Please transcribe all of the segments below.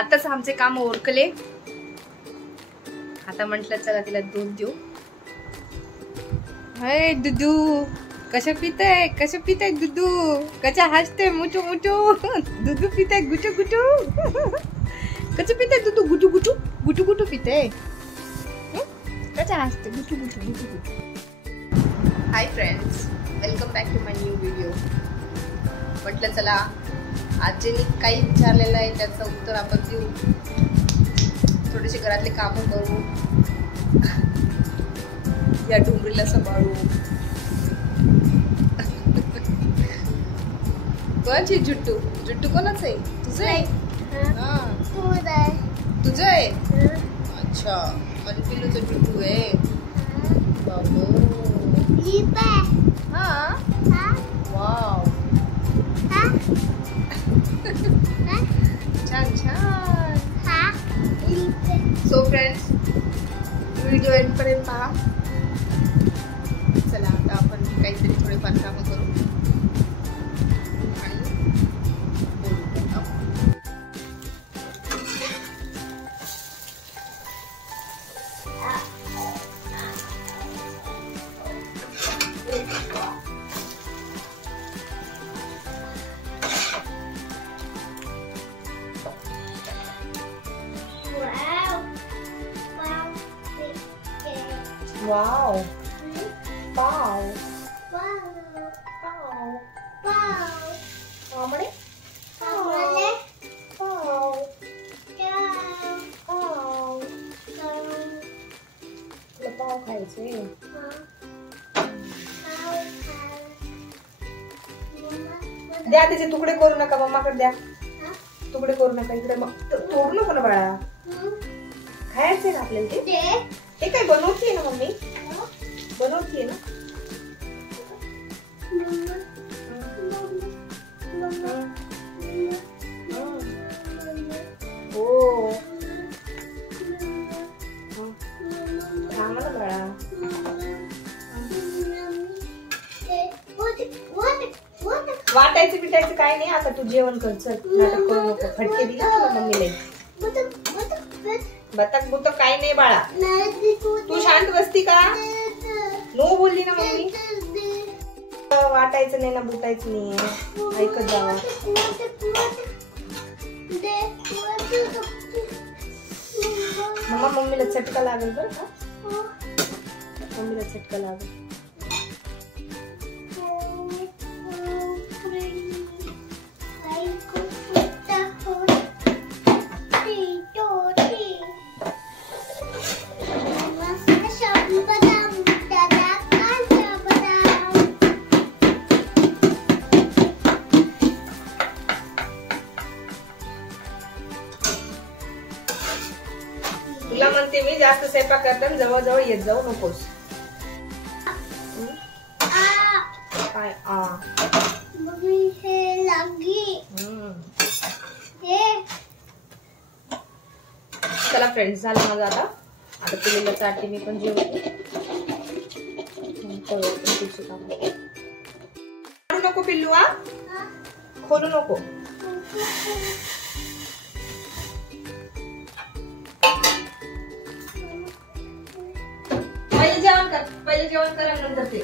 आताच आमचे काम ओरकले. आता म्हटलं चला तिला दूध देऊ. हाय दुधू, कसं पिताय दुधू, कसा हसते मुटू मुटू. दुधू पिताय गुटू गुटू. कसं पिताय दुधू गुटू गुटू गुटू गुटू पिताय. कसा हसते गुटू गुटू गुटू गुटू. Hi friends, welcome back to my new video. म्हटलं चला आजीने काही विचारलेलं आहे त्याचं उत्तर आपण देऊ. थोडेसे घरातले कामं करू, या डुंगरीला सांभाळू. कोणाची जुट्टू? जुट्टू कोणाच आहे? तुझं आहे? तुझं आहे? अच्छा, माझ्या पिल्लूचं जुट्टू आहे. बाबू हा, वाव, छान छान. सो फ्रेंड्स, व्हिडिओ एंड पर्यंत पहा. चला आता आपण काहीतरी थोडेफार कामं करू आणि वाव, पाव, आमळे, पाव खायचे. द्या त्याचे तुकडे करू नका, मम्माकडे द्या. तुकडे करू नका, इकडे तोडू नको ना बाळा. खायचे ना आपल्याला ते. हे काय बनवतीये ना मम्मी? बनवतीये ना? हो, थांबा ना बाळा. वाटायचं पिटायचं काय नाही. आता तू जेवण कर, चल. नाटक करू नको. फटके दिले ना मम्मीला. बतक बुतक काही नाही बाळा. तू शांत बसती का? नो बोलली ना मम्मी. वाटायचं नाही ना, बुटायचं नाही. ऐकत जावा. मम्मा, मम्मीला चटका लागेल बरं का. मम्मीला चटका लागेल. तुला म्हणते मी, जास्त स्वयंपाक करताना जवळ जवळ येत जाऊ नकोस. काय चला फ्रेंड्स, झालं माझं. आता पिल्लूला चाटते मी पण जेवते. खोलू नको पिल्लू, हा खोलू नको. पहिले जेवण कर, नंतर ते.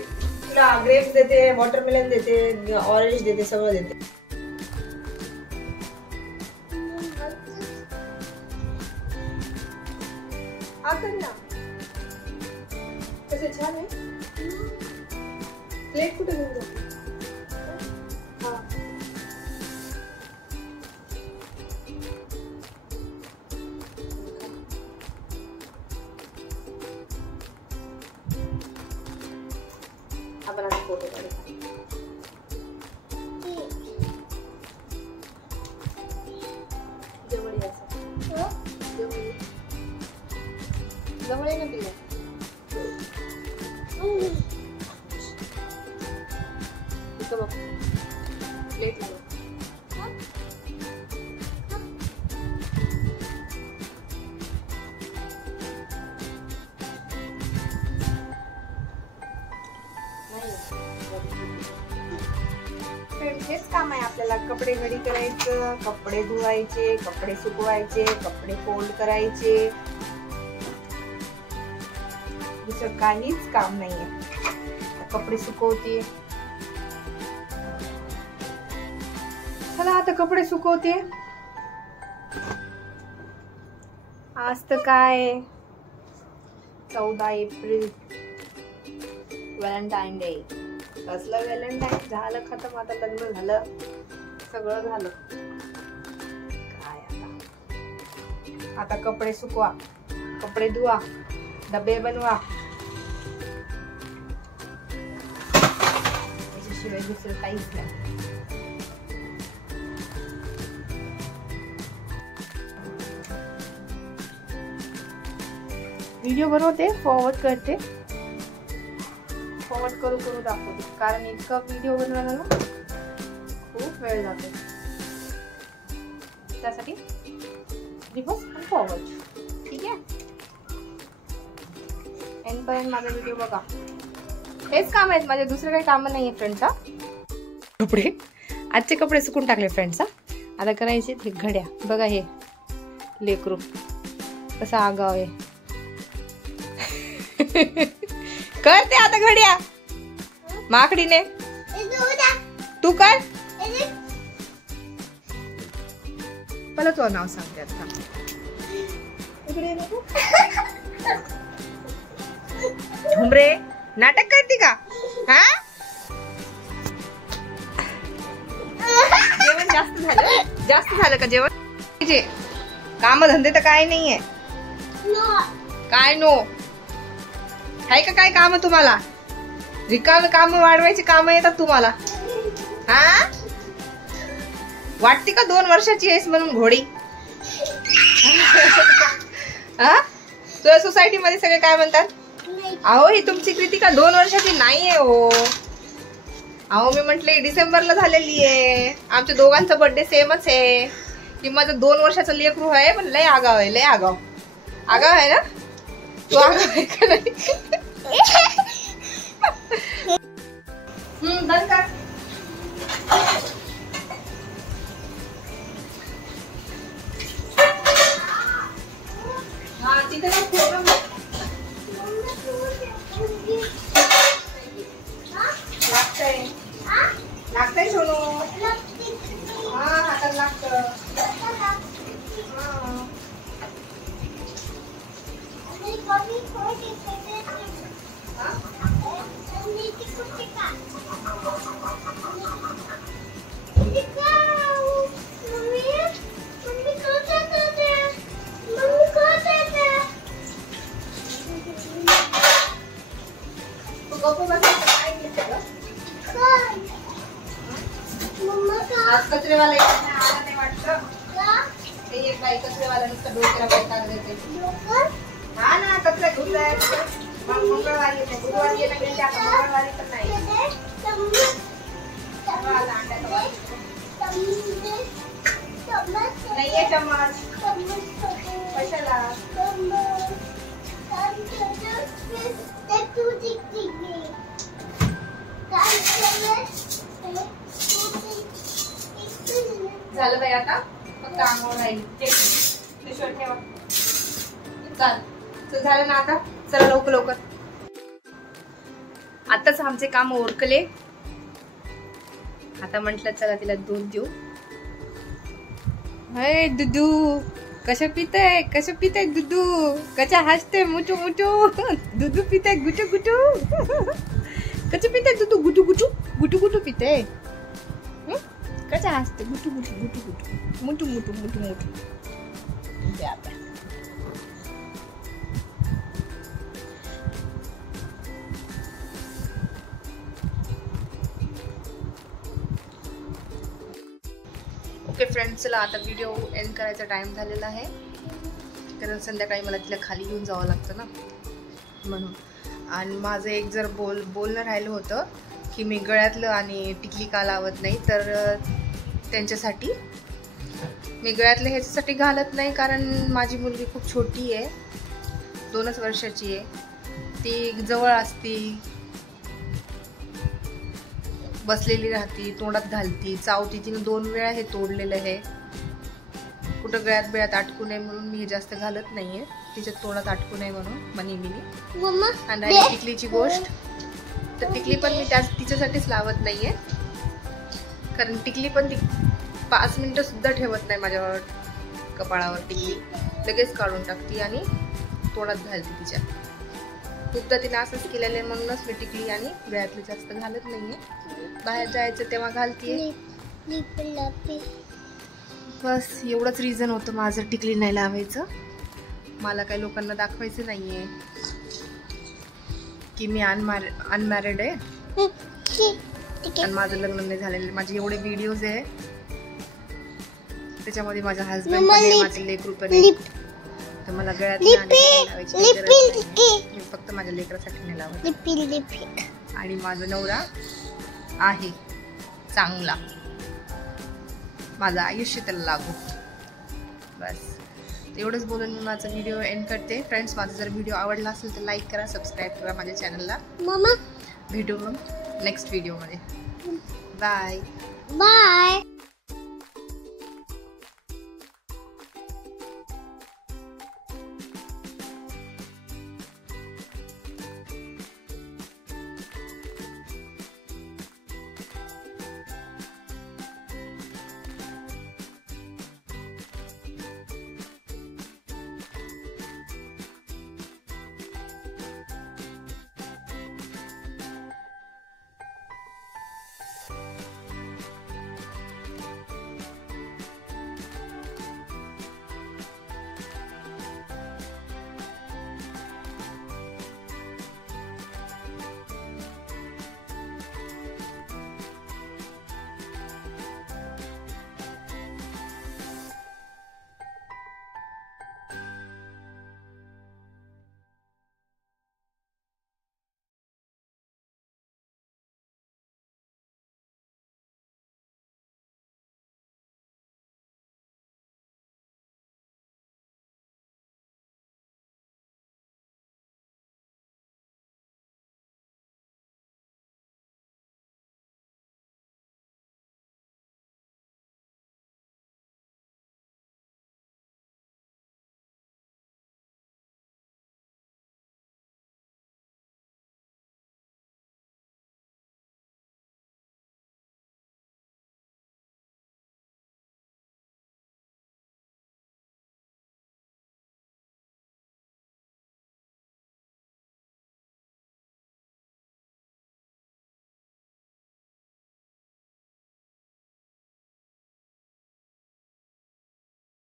तुला ग्रेप्स देते, वॉटरमेलन देते, ऑरेंज देते, सगळं देते. हा कर ना. कसे छान आहे. प्लेट कुठे घेऊन जा. आपण आता फोटो काढू. जवळ यायचं. जवळ आहे ना तिला. इथं बघ, प्लेट लाव. हेच काम आहे आपल्याला कपडे घडी करायचं, कपडे धुवायचे, कपडे सुकवायचे, कपडे फोल्ड करायचे, दुसरं काहीच काम नाहीये. कपडे सुकवते. चला आता कपडे सुकवते. आज तर काय 14 एप्रिल, व्हॅलेंटाईन डे. कसलं व्हॅलेंटाईन झालं खतम. आता लग्न झालं, सगळं झालं. काय आता कपडे सुकवा, कपडे धुवा, डबे बनवा, त्याच्याशिवाय दुसरं काहीच नाही. व्हिडिओ बनवते, फॉरवर्ड करते, फॉरवर्ड करू दाखवते. कारण इतका व्हिडिओ बनवायला ना खूप वेळ जातो. त्यासाठी रिव्हर्स आणि फॉरवर्ड. ठीक आहे, एंडपर्यंत माझा व्हिडिओ बघा. हेच काम आहेत माझे, दुसरं काही काम नाहीये फ्रेंड्सचा. कपडे आजचे कपडे सुकून टाकले फ्रेंड्सचा. आता करायचे हे घड्या. बघा हे लेकरू कसा आगाव आहे. करते आता घड्या माकडीने. तू कर. मला तुझं नाव सांगते आता. झुमरे नाटक करते का? हा, जेवण जास्त झालं का जेवण? काम धंदे तर काय नाहीये. काय नो आहे का? काय काम तुम्हाला? रिकामे काम वाढवायची काम येतात तुम्हाला? हा, वाटते का 2 वर्षाची आहेस म्हणून घोडी? हा, तुझ्या सोसायटी मध्ये सगळे काय म्हणतात? अहो ही तुमची कृतिका 2 वर्षाची नाहीये हो. अहो मी म्हंटले डिसेंबरला झालेली आहे. आमच्या दोघांचा बर्थडे सेमच आहे. की माझं 2 वर्षाचं लेकरू आहे, पण लय आगाव आहे. लय आगाव आहे ना तू? आगाव आहे का नाही? बंद कर. हा तिथे लागतंय सोनू. हा हातात लागतं. आज कचरेवाला आला नाही वाटतं. ते एक बाई कचरेवाला नुसतं डोक्याला वैताग देते. हा ना, कचरा घेऊन जायचं. मग मंगळवारी येते, बुधवारी येणं गेले. आता मंगळवारी पण नाही. नाहीये चम्मच. कशाला? झालं बाई, आता फक्त आंघोळ राहील. ठेवा. चाल झालं ना आता. चला लवकर. आताच आमचे काम ओरकले. आता म्हंटल चला तिला दूध देऊ. हे दुधू कसं पिते दुधू. कशा हसते मुटू दुधू पिते गुटू कसं पिते दुधू गुटू पिते. कशा हसते गुटू मुटू ओके फ्रेंड्स, चला आता व्हिडिओ एंड करायचा टाइम झालेला आहे. कारण संध्याकाळी मला तिला खाली घेऊन जावं लागतं ना म्हणून. आणि माझं एक जर बोलणं राहिलं होतं की मी गळ्यातलं आणि टिकली का लावत नाही, तर त्यांच्यासाठी मी गळ्यातलं ह्याच्यासाठी घालत नाही. कारण माझी मुलगी खूप छोटी आहे, 2च वर्षाची आहे. ती जवळ असती, बसलेली राहती, तोंडात घालती, चावती. तिने 2 वेळा हे तोडलेलं आहे. कुठं गळ्यात अटकू नये म्हणून मी हे जास्त घालत नाहीये, तिच्या तोंडात अटकू नये म्हणून नेहमी. आणि राहिली टिकलीची गोष्ट, तर टिकली पण मी तिच्यासाठीच लावत नाहीये, कारण टिकली पण ती 5 मिनिटं सुद्धा ठेवत नाही माझ्यावर कपाळावर. टिकली लगेच काढून टाकती आणि तोंडात घालते तिच्या. खूपदा तिने असंच केलेलं आहे, म्हणूनच मी टिकली आणि गळ्यातली जास्त घालत नाहीये. बाहेर जायचं तेव्हा घालतीये. बस एवढंच रिझन होतं माझं टिकली नाही लावायचं. मला काही लोकांना दाखवायचं नाहीये की मी अनमॅरिड आहे आणि माझं लग्न नाही झालेलं. माझे एवढे व्हिडिओज आहे, त्याच्यामध्ये माझा हसबंड पण आहे, माझे लेकरू पण आहे. तर मला गळ्यात लावायची गरज नाही. मी फक्त माझ्या लेकरासाठी नाही लावत. आणि माझा नवरा आहे चांगला, माझं आयुष्य त्याला लागू. बस एवढंच बोलून मी माझा व्हिडिओ एंड करते. फ्रेंड्स, माझा जर व्हिडिओ आवडला असेल तर लाईक करा, सबस्क्राईब करा माझ्या चॅनलला. भेटू मग नेक्स्ट व्हिडिओमध्ये. Bye bye.